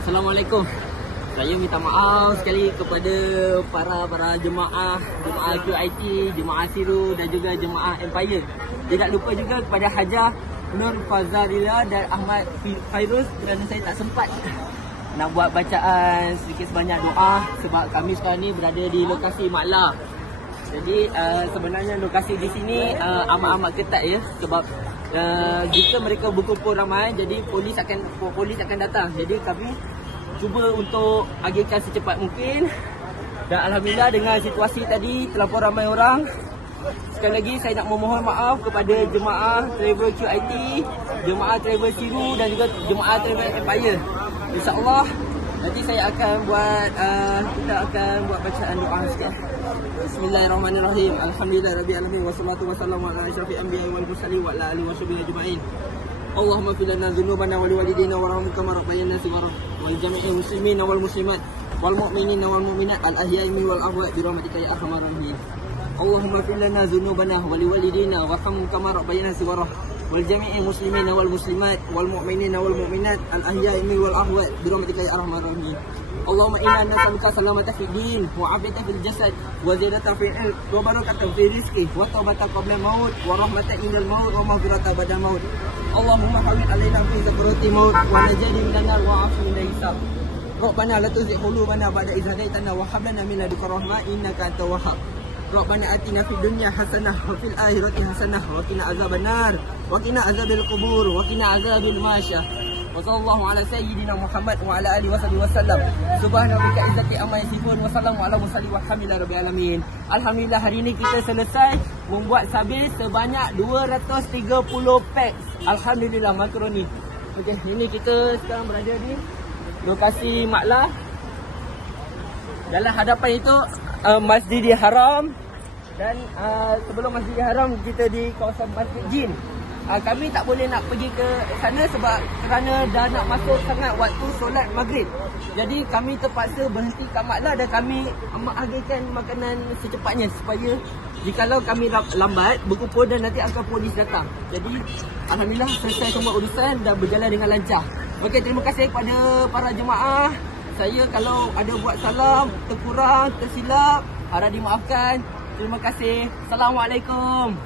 Assalamualaikum. Saya minta maaf sekali kepada para jemaah QIT, jemaah Siru dan juga jemaah Empire. Tidak lupa juga kepada Hajah Nur Fazalila dan Ahmad Fairuz kerana saya tak sempat nak buat bacaan sedikit sebanyak doa sebab kami sekarang ni berada di lokasi Maklah. Jadi sebenarnya lokasi di sini amat ketat ya, sebab jika mereka berkumpul ramai, jadi polis akan datang. Jadi kami cuba untuk agihkan secepat mungkin. Dan alhamdulillah dengan situasi tadi terlampau ramai orang. Sekali lagi saya nak memohon maaf kepada jemaah travel QIT, jemaah travel Siru dan juga jemaah travel Empire. InsyaAllah nanti saya akan kita akan buat bacaan doa sikit. Bismillahirrahmanirrahim. Alhamdulillahirabbil alamin wassalatu wassalamu ala asyrafil anbiya'i wal mursalin wa ala alihi washabihi ajma'in. Allahumma fil lana dzunubana wa liwalidina warhamna kama rabbayana shighara wal jami'il muslimina wal muslimat wal mu'minina wal mu'minat al ahya'i wal amwat bi rahmatika ya arhamar rahimin. Allahumma fil lana dzunubana wa liwalidina warhamna kama rabbayana shighara wal jami'il muslimina wal muslimat wal mu'minina wal mu'minat al ahya'i wal amwat bi rahmatika ya arhamar rahimin. Allahumma inna nas'aluka salamata fid din wa afiyatan fil jasad wa ziyadatan fil ilm wa barakatan fil rizqi wa taubatan qabla maut wa rahmatan indal maut wa maghfiratan ba'da maut. Allahumma hawwin alaina fi zakrati maut wa najini minan nar wa afi min hisab. Rabbana la tuzigh qulubana ba'da idh hadaytana wa hab lana min ladunka rahmah innaka antal wahhab. Rabbana atina fid dunya hasanah wa fil akhirati hasanah wa qina azabannar wa qina azabil qubur wa qina azabil masyah. Wa sallallahu ala sayyidina Muhammad wa ala alihi wasallam. Subhana rabbika izzati amma yasifun wa salamun ala mursalin walhamdulillahi rabbil alamin. Alhamdulillah hari ini kita selesai membuat sabit sebanyak 230 pack. Alhamdulillah makaroni. Okey, ini kita sekarang berada di lokasi Maklah. Dalam hadapan itu Masjidil Haram dan sebelum Masjidil Haram kita di kawasan Masjid Jin. Kami tak boleh nak pergi ke sana sebab kerana dah nak masuk sangat waktu solat maghrib. Jadi kami terpaksa berhenti kat Maklah dan kami agihkan makanan secepatnya supaya jikalau kami lambat berkumpul dan nanti akan polis datang. Jadi alhamdulillah selesai semua urusan dan berjalan dengan lancar. Okey, terima kasih kepada para jemaah. Saya kalau ada buat salam terkurang, tersilap, harap dimaafkan. Terima kasih. Assalamualaikum.